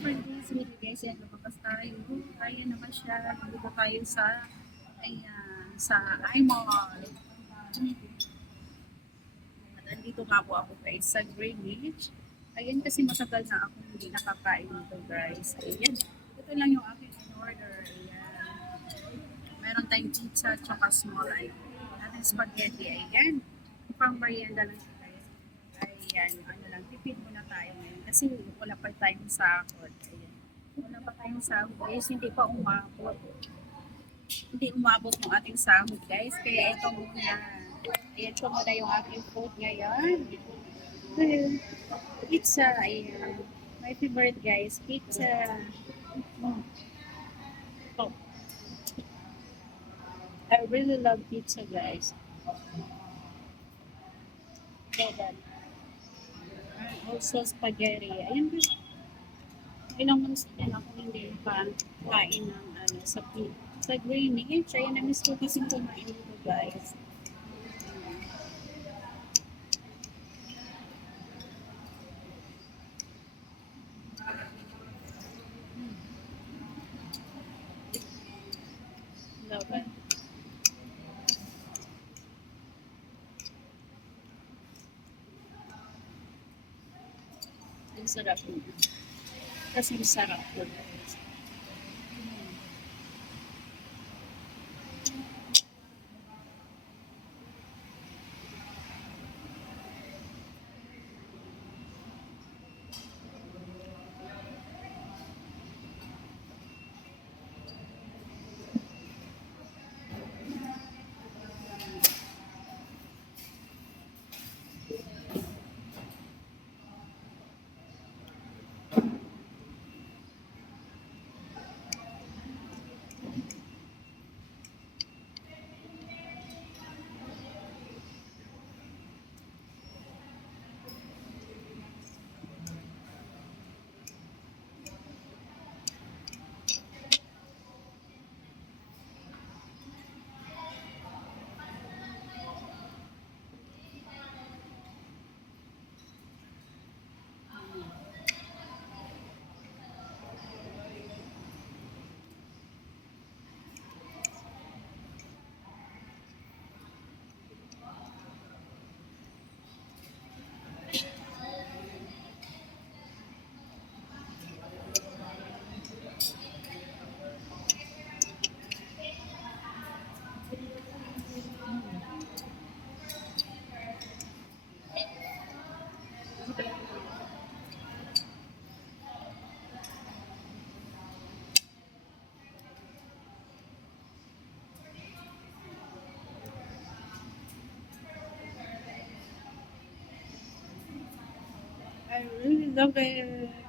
for this video guys, yan, lumabas tayo. Kaya naman siya, nandito tayo sa, ayan, sa iMall. At andito nga po ako guys sa Greenwich. Ayan kasi matagal na ako hindi nakakain dito guys. Ayan, ito lang yung aking in-order. Ayan. Meron tayong pizza tsaka small ating spaghetti. Ayan, pang merienda lang siya guys. Ayan, ano lang, tipid muna tayo ngayon. Kasi wala pa tayong sahod. Ayan. Wala pa tayong sahod guys, hindi pa umabot. Hindi umabot ng ating sahod guys. Kaya ito muna. Ayan po muna yung aking food ngayon. Ayan. Pizza. Ayan. My favorite guys, pizza. Mm. Oh, I really love pizza guys. So that. And also spaghetti. Ayan guys. Ilang months din ako hindi kain ng ano, sa Greenwich. Ayan, na-miss ko kasi kumain dito guys. Love it. Ang sarap po. Kasi masarap po. I really love it.